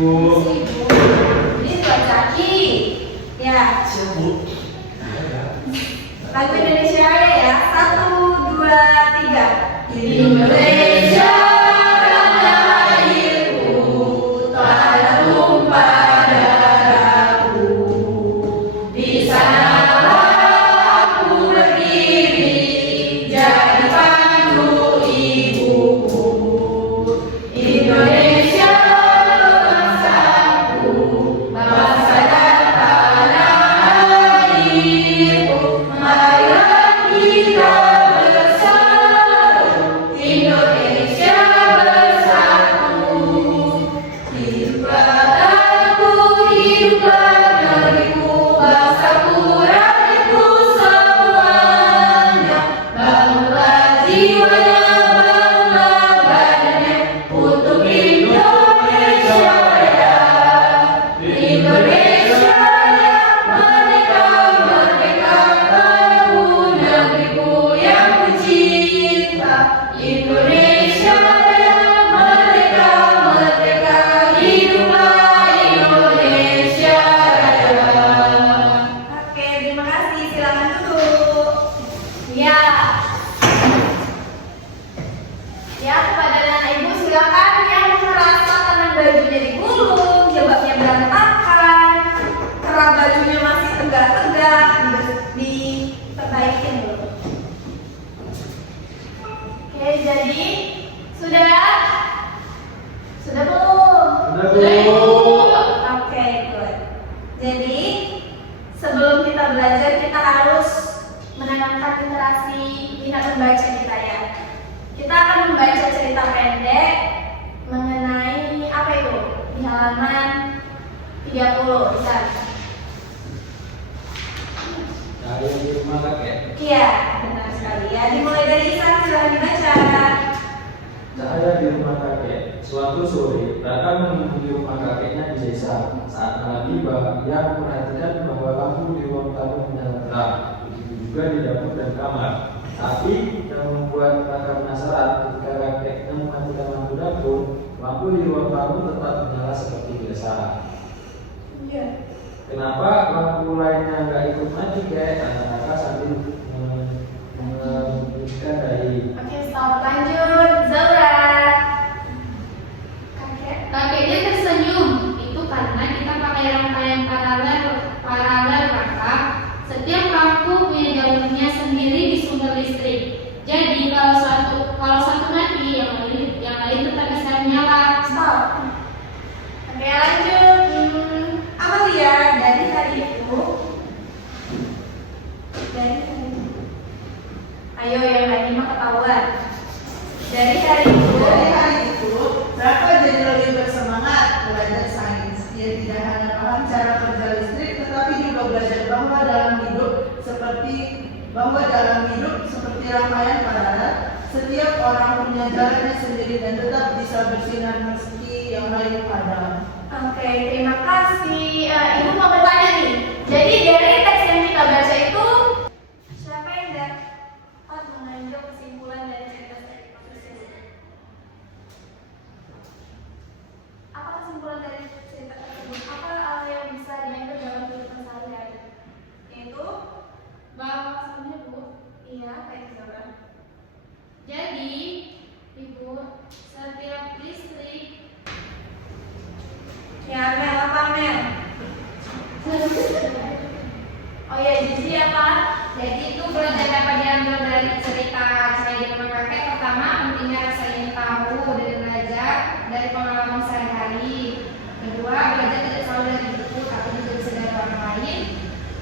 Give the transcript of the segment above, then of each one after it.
Bu. Ini buat Zaki. Ya. Siap, Bu. Lagu Indonesia Raya ya. 1, 2, 3. Indonesia lahirku, tanah tumpah darahku. Di sanalah aku berdiri, jadi pandu ibuku. Indonesia bangsaku, bangsa dan tanah airku. Marilah kita bersatu, Indonesia bersatu. Hiduplah aku, hiduplah negeriku, bangsaku, rakyatku semuanya. Bangunlah jiwanya, bangunlah badannya untuk Indonesia Raya. Indonesia Raya, merdeka, merdeka, padaku negeriku yang kucinta. Indonesia Raya, merdeka, merdeka, hiduplah Indonesia Raya. Oke, terima kasih. Silakan duduk. Ya. Ya, kepada anak ibu silakan yang merasa tangan bajunya digulung, jilbabnya berantakan, kerah bajunya masih tegak-tegak, diperbaikin dulu. Oke, jadi sudah belum? Sudah, Bu. Oke, good. Jadi sebelum kita belajar kita harus menanamkan literasi minat membaca kita ya. Kita akan membaca cerita pendek mengenai apa itu? Di halaman 30, bisa? Saya di rumah kakek. Iya, benar sekali ya. Dimulai dari Isan, silahkan dibaca. Saya di rumah kakek. Suatu sore, Raka mengunjungi rumah kakeknya di desa. Saat malam tiba, ia memperhatikan bahwa lampu di ruang tamu menyala terang. Begitu juga di dapur dan kamar. Tapi yang membuat Raka penasaran ketika kakeknya mematikan lampu dapur, lampu di ruang tamu tetap menyala seperti biasa. Iya. Kenapa lampu lainnya nggak ikut mati, kek? Tanya Raka sambil memberikan dari. Oke, stop. Lanjut, Zaura. Kakeknya tersenyum. Itu karena kita pakai rangkaian paralel Raka. Setiap lampu punya jalurnya sendiri di sumber listrik. Jadi kalau satu mati, yang lain tetap bisa menyala. Stop. Oke, lanjut. Apa dia dari hari itu? Ayo yang lain mah ketahuan. Dari hari itu, Raka jadi lebih bersemangat belajar sains. Dia tidak hanya paham cara kerja listrik, tetapi juga belajar bahwa dalam hidup seperti rangkaian paralel, setiap orang punya jalannya sendiri dan tetap bisa bersinar meski yang lain padam. Oke, terima kasih. Ibu mau bertanya nih. Jadi dari teks yang kita baca itu siapa yang dapat mengambil kesimpulan dari cerita tersebut? Apa kesimpulan dari cerita tersebut? Apa yang bisa diambil dalam kehidupan sehari-hari? Yaitu Bahwa sebenarnya Bu, iya, kayak Zaura. jadi Ibu, setiap listrik Ya, Mel, apa Mel? Oh ya, jadi apa? Jadi itu belajar dapat diambil dari cerita saya di rumah kakek. Pertama, pentingnya rasa ingin tahu dari belajar dari pengalaman sehari-hari. Kedua, belajar tidak selalu dari buku, tapi juga bisa dari orang lain.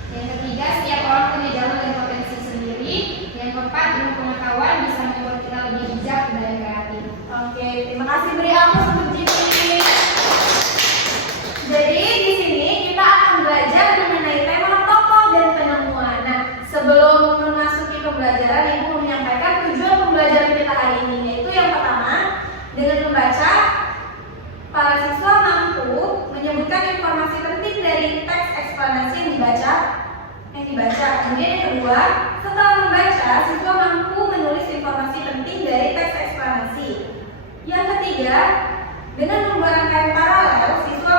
Yang ketiga, setiap orang punya jalur dan potensi sendiri. Yang keempat, ilmu pengetahuan bisa membuat kita lebih bijak dan kreatif. Oke, terima kasih, beri aplaus untuk Jimmy. Jadi di sini kita akan belajar mengenai tema tokoh dan penemuan. Nah, sebelum memasuki pembelajaran, Ibu menyampaikan tujuan pembelajaran kita hari ini, yaitu yang pertama, dengan membaca, para siswa mampu menyebutkan informasi penting dari teks eksplanasi yang dibaca. Kemudian yang kedua, setelah membaca, siswa mampu menulis informasi penting dari teks eksplanasi. Yang ketiga, dengan membuat rangkaian paralel, siswa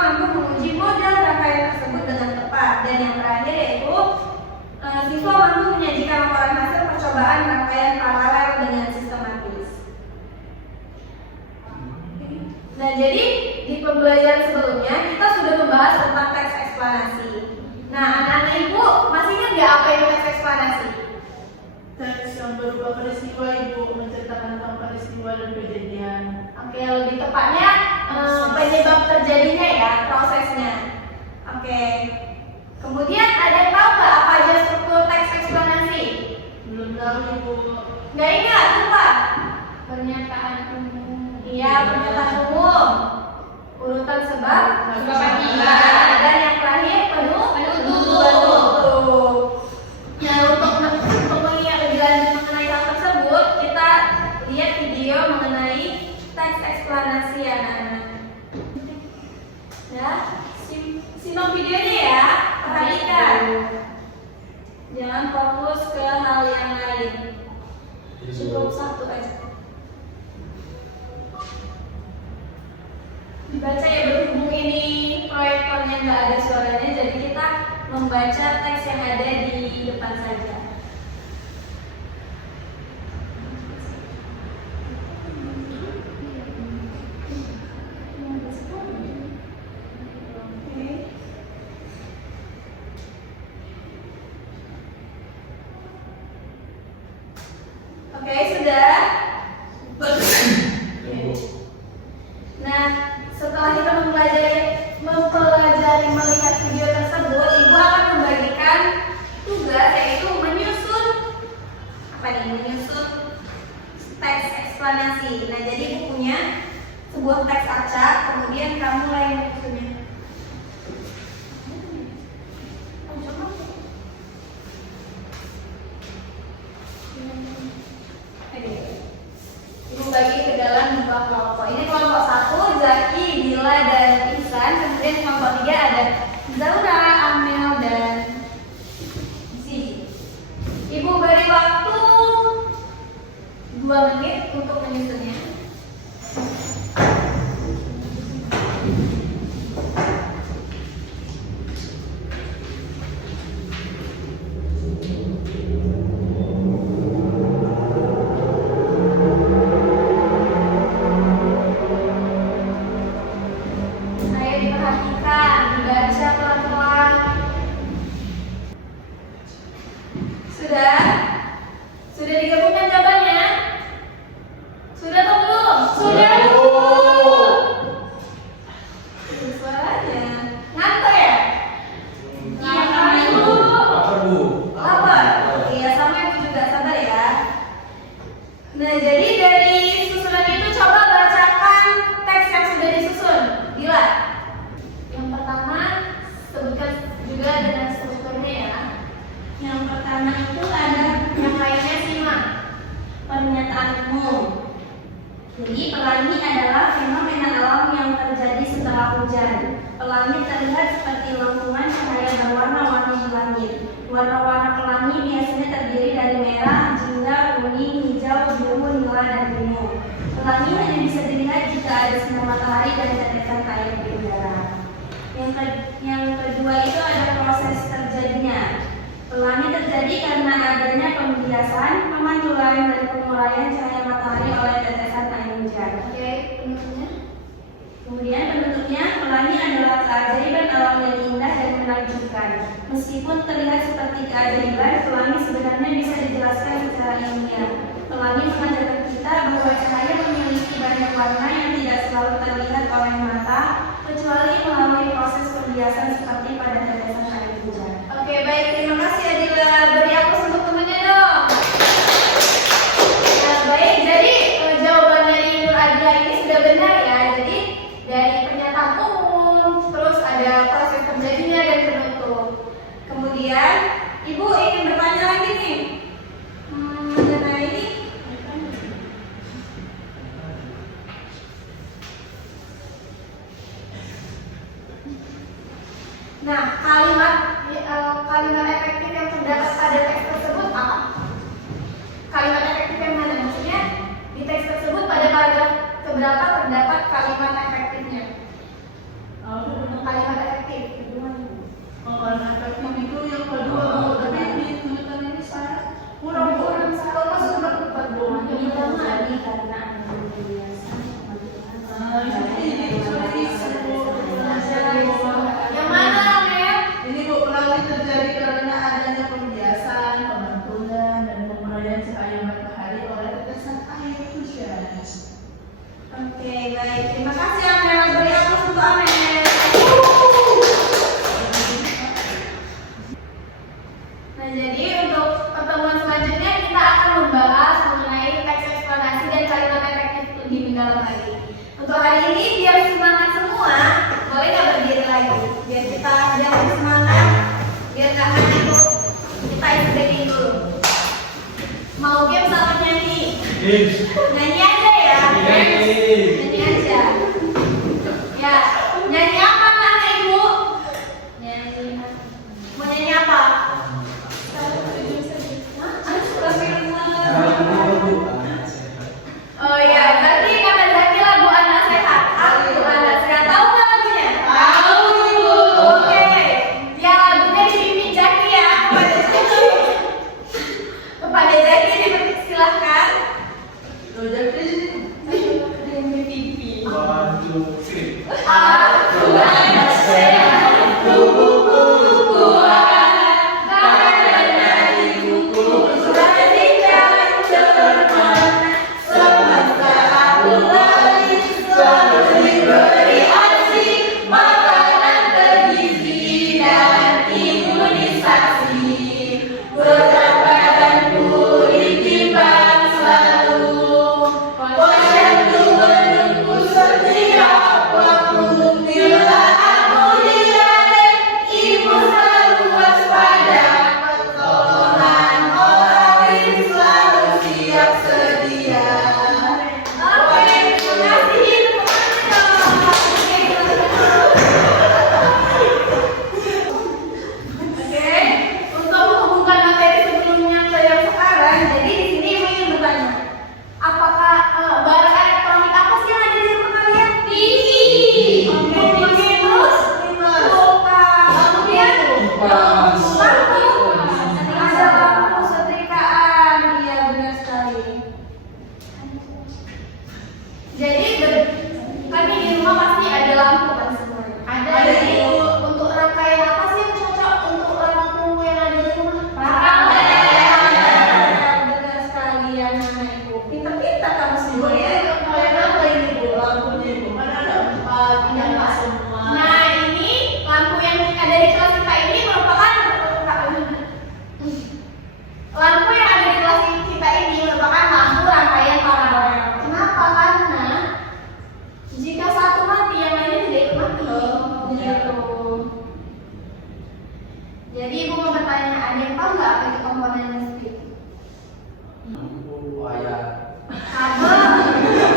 Nah, anak-anak ibu masih ingat nggak apa itu teks eksplanasi? Teks yang berupa peristiwa ibu menceritakan tentang peristiwa dan kejadian. Oke, lebih tepatnya penyebab terjadinya ya, prosesnya. Oke. Kemudian ada yang tahu nggak apa aja struktur teks eksplanasi? Belum tahu ibu. Nggak ingat, lupa. Pernyataan umum. Iya, pernyataan umum. Urutan sebab akibat. dan yang terakhir Penutup. Nah, untuk mengingat lebih lanjut mengenai hal tersebut, kita lihat video mengenai teks eksplanasi anak-anak. Ya, simak videonya ya, perhatikan. Jangan fokus ke hal yang lain. Cukup satu aja. Dibaca ya, berhubung ini proyektornya nggak ada suaranya, jadi kita membaca teks yang ada di depan saja. Oke, sudah. Nah, setelah kita mempelajari melihat video tersebut, ibu akan membagikan tugas yaitu menyusun menyusun teks eksplanasi. Nah, jadi ibu punya sebuah teks acak, kemudian kamu mulai menyusunnya. Ibu bagi ke dalam dua kelompok. Ini kelompok 1, Zaki, Dila, dan Ihsan. Kemudian kelompok 3 ada Zaura, Amel, dan Zizi. Ibu beri waktu 2 menit untuk menyusunnya. Sudah digabungkan jawabannya? Sudah atau belum? Sudah. Suaranya ngantuk ya? Iya, lapar. Iya, sama ibu juga, sabar ya. Nah, jadi dari susunan itu coba bacakan teks yang sudah disusun. Gila. Yang pertama sebutkan juga dengan strukturnya ya. Yang pertama itu ada, yang lainnya simak. Pernyataan umum. Jadi pelangi adalah fenomena alam yang terjadi setelah hujan. Pelangi terlihat seperti lengkungan cahaya berwarna-warni di langit. Warna-warna pelangi biasanya terdiri dari merah, jingga, kuning, hijau, biru, nila, dan ungu. Pelangi hanya bisa dilihat jika ada sinar matahari dan tetesan air di udara. Yang kedua itu ada proses terjadinya. Pelangi terjadi karena adanya pembiasan, pemantulan, dan penguraian cahaya matahari oleh tetesan air hujan. Oke, penutupnya. Kemudian penutupnya, pelangi adalah keajaiban alam yang indah dan menakjubkan. Meskipun terlihat seperti keajaiban, pelangi sebenarnya bisa dijelaskan secara ilmiah. Pelangi mengajarkan kita bahwa cahaya memiliki banyak warna yang tidak selalu terlihat oleh mata, kecuali melalui proses pembiasan seperti pada tetesan air hujan. Oke, baik, terima kasih Adila. Beri aplaus untuk temannya dong. Nah, baik, jadi jawaban dari Nur Adila ini sudah benar ya. Jadi dari pernyataan umum, terus ada proses terjadinya dan penutup. Kemudian ibu ingin bertanya lagi nih mengenai kalimat efektif yang terdapat pada teks tersebut apa? Kalimat efektif yang mana? Maksudnya di teks tersebut pada paragraf keberapa terdapat kalimat efektifnya? Kalimat efektif. Kalimat efektif itu yang kedua, tapi di tuntutan ini saya Kurang kalau masuk surat 40 yang pertama lagi karena ada pembiasan yang mana ya? Ini bu pelangi Nyanyi aja ya. Nyanyi aja. Ya, nyanyi apa anak ibu? Nyanyi. Mau nyanyi apa? Oh iya, berarti kata Zaki lagu anak sehat. Aku anak sehat. Tahu nggak lagunya? Tahu. Oke. Ya lagunya dipimpin Zaki ya. Kepada Zaki dipersilahkan. Tuh, jadi Dipimpin. Aku Anak sehat. Tubuhku akan karena ibuku perhatikan cermat. Semasa aku lahir selalu diberi ASI, makanan bergizi dan imunisasi. Berat badanku ditimbang selalu, posyandu menunggu setiap waktu. Bila aku diare, ibu selalu waspada. Pertolongan orang lain selalu siap sedia. Oke, terima kasih. Oke, untuk menghubungkan materi sebelumnya ke yang sekarang, jadi di sini ibu ingin bertanya, apakah barang elektronik apa sih yang ada di rumah kalian? TV. Oke, TV terus kulkas, kemudian lampu, ada lampu setrikaan, iya benar sekali. Jadi kan di rumah pasti ada lampu kan semuanya. Ada. Jadi untuk rangkaian apa sih yang cocok untuk lampu yang ada di rumah? Benar sekali ya anak ibu. Pintar-pintar kamu semua ya. kalian apa ini Bu? Lampunya Bu? Mana ada 4, ini enggak semua. Nah ini lampu yang ada di kelas kita ini merupakan lampu yang ada di kelas kita ini merupakan lampu rangkaian paralel. Kenapa? Karena jika satu mati yang lainnya tidak ikut mati. Gitu. Jadi ibu mau bertanya, ada yang tahu nggak apa itu komponen listrik? ayah. Kabel.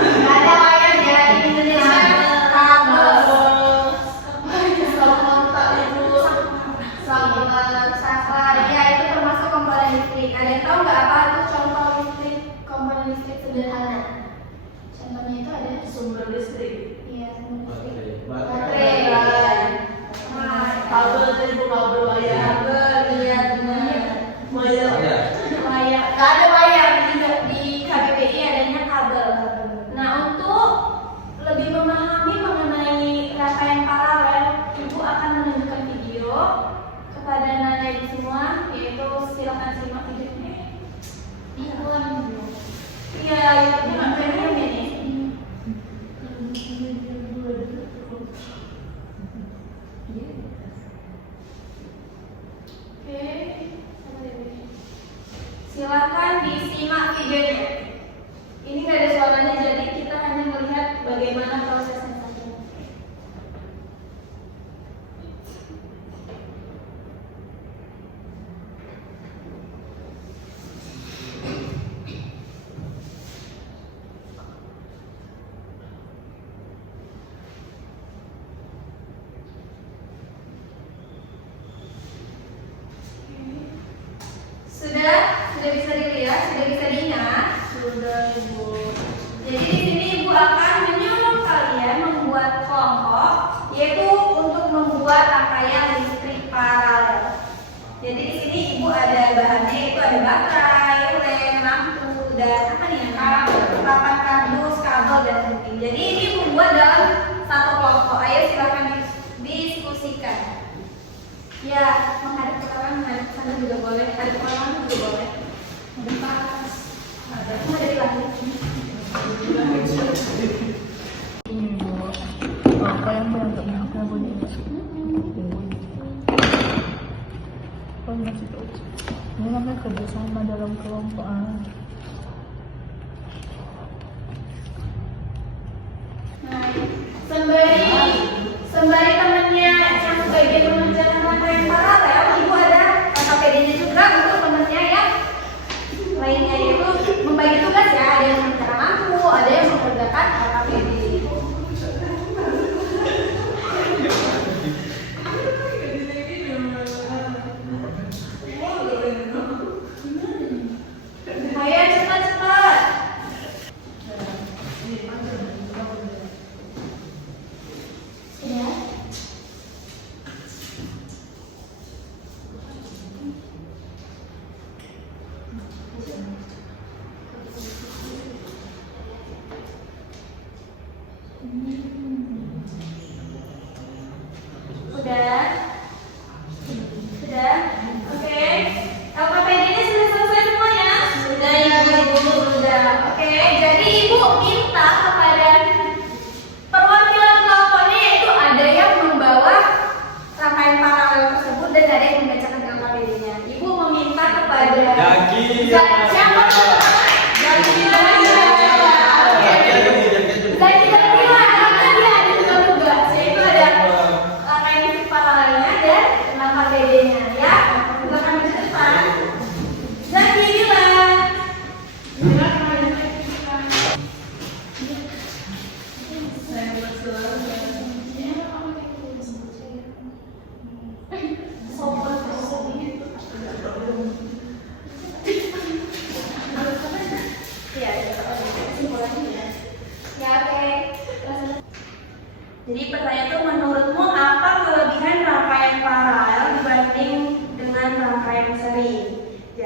Nggak ada wayar ya di Indonesia. Kabel. Kontak Ibu. Saklar, ya itu termasuk komponen listrik. Ada yang tahu nggak apa itu contoh listrik, komponen listrik sederhana? Contohnya itu ada Sumber listrik. iya sumber listrik. Baterai. Baterai. Kabel tadi Bu, kabel wayar. Kabel, iya benar. Wayar. Wayar, nggak ada wayar di KBBI adanya kabel. Nah untuk lebih memahami mengenai rangkaian paralel, ibu akan menunjukkan video kepada anak ibu semua, yaitu silakan simak videonya. Iya, itu premium ini. Oke, silakan disimak videonya. Ini nggak ada suaranya, jadi kita hanya melihat bagaimana prosesnya saja. Sudah bisa dilihat, sudah bisa diingat. Sudah Ibu. Jadi di sini ibu akan menyuruh kalian membuat kelompok, yaitu untuk membuat rangkaian listrik paralel. Jadi di sini ibu ada bahannya, itu ada baterai, rem, lampu, dan apa nih ya, papan kardus, kabel dan penting. Jadi ini membuat dalam satu kelompok. Ayo silakan diskusikan. Ya, menghadap ke kanan, menghadap ke sana juga boleh, hadap ke kanan juga boleh. Ada pas, ada di langit. Apa yang berantaknya bunyi? Oh, masih tahu. Ini namanya kerjasama dalam kelompok. Nah, sembari temannya yang sebagian mengerjakan rangkaian paralel, ibu ada KPD-nya juga untuk temannya yang lainnya, yaitu membagi tugas ya, ada yang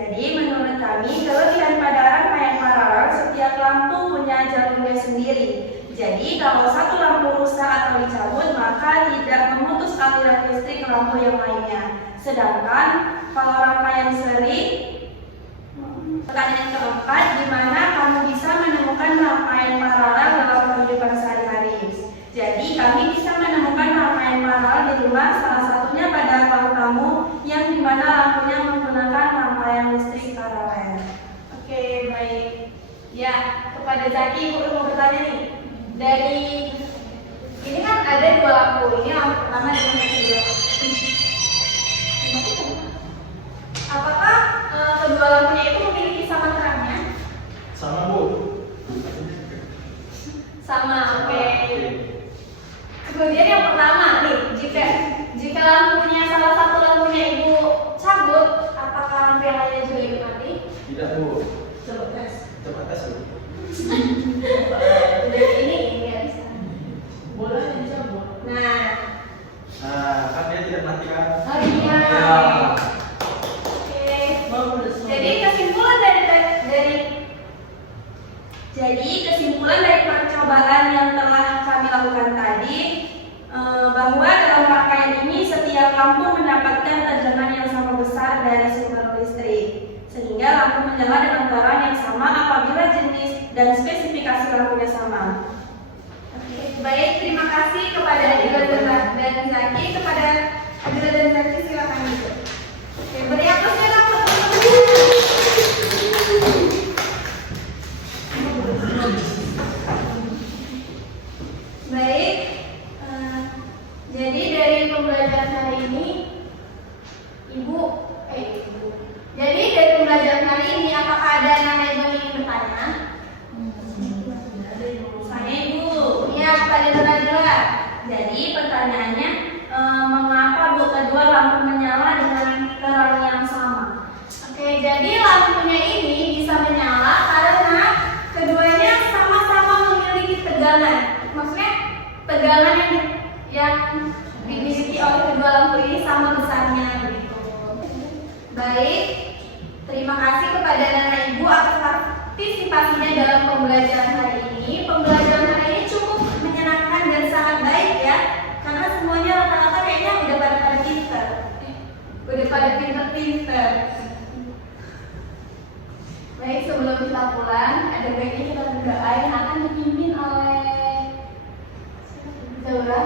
Jadi menurut kami kelebihan pada rangkaian paralel setiap lampu punya jalurnya sendiri. Jadi kalau satu lampu rusak atau dicabut maka tidak memutus aliran listrik ke lampu yang lainnya. Sedangkan kalau rangkaian seri, pertanyaan keempat, di mana kamu bisa menemukan rangkaian paralel dalam kehidupan sehari-hari? Jadi kami bisa menemukan rangkaian paralel di rumah, salah satunya pada ruang tamu yang dimana lampunya menggunakan rangkaian listrik paralel. Oke, baik. Ya, kepada Zaki, Ibu mau bertanya nih. Dari ini kan ada dua lampu, ini lampu pertama dan yang kedua. Apakah kedua lampunya itu memiliki sama terangnya? Sama Bu. Sama, oke. Kemudian yang pertama nih, jika lampunya salah satu lampunya Ibu cabut, apakah lampu yang lainnya juga ikut mati? Tidak Bu. Coba tes. Coba tes Bu. Jadi ini nggak bisa. Bolanya dicabut. Nah, Kan dia tidak mati kan? oh iya. Ya. Oke. Bagus. Jadi kesimpulan dari percobaan yang telah kami lakukan tadi, bahwa dalam rangkaian ini setiap lampu mendapatkan tegangan yang sama besar dari sumber listrik, sehingga lampu menyala dengan terang yang sama apabila jenis dan spesifikasi lampunya sama. Oke, baik, terima kasih kepada Adila dan Zaki. Kepada Adila dan Zaki silakan duduk. Oke, beri aplausnya dong untuk teman-teman. Baik, jadi dari pembelajaran hari ini, jadi dari pembelajaran hari ini, apakah ada anak yang ingin bertanya? Saya Ibu, ya kepada Nadila. Jadi pertanyaannya, mengapa Bu kedua lampu menyala dengan terang yang sama? Oke, jadi lampunya ini bisa menyala karena keduanya sama-sama memiliki tegangan. Maksudnya tegangan yang dimiliki oleh kedua lampu ini sama besarnya begitu. Baik, terima kasih kepada Nana Ibu atas partisipasinya dalam pembelajaran hari ini. Pembelajaran hari ini cukup menyenangkan dan sangat baik ya, karena semuanya rata-rata kayaknya udah pada pinter. Udah pada pinter-pinter. Baik, sebelum kita pulang, ada baiknya kita berdoa yang akan dipimpin oleh Zaura.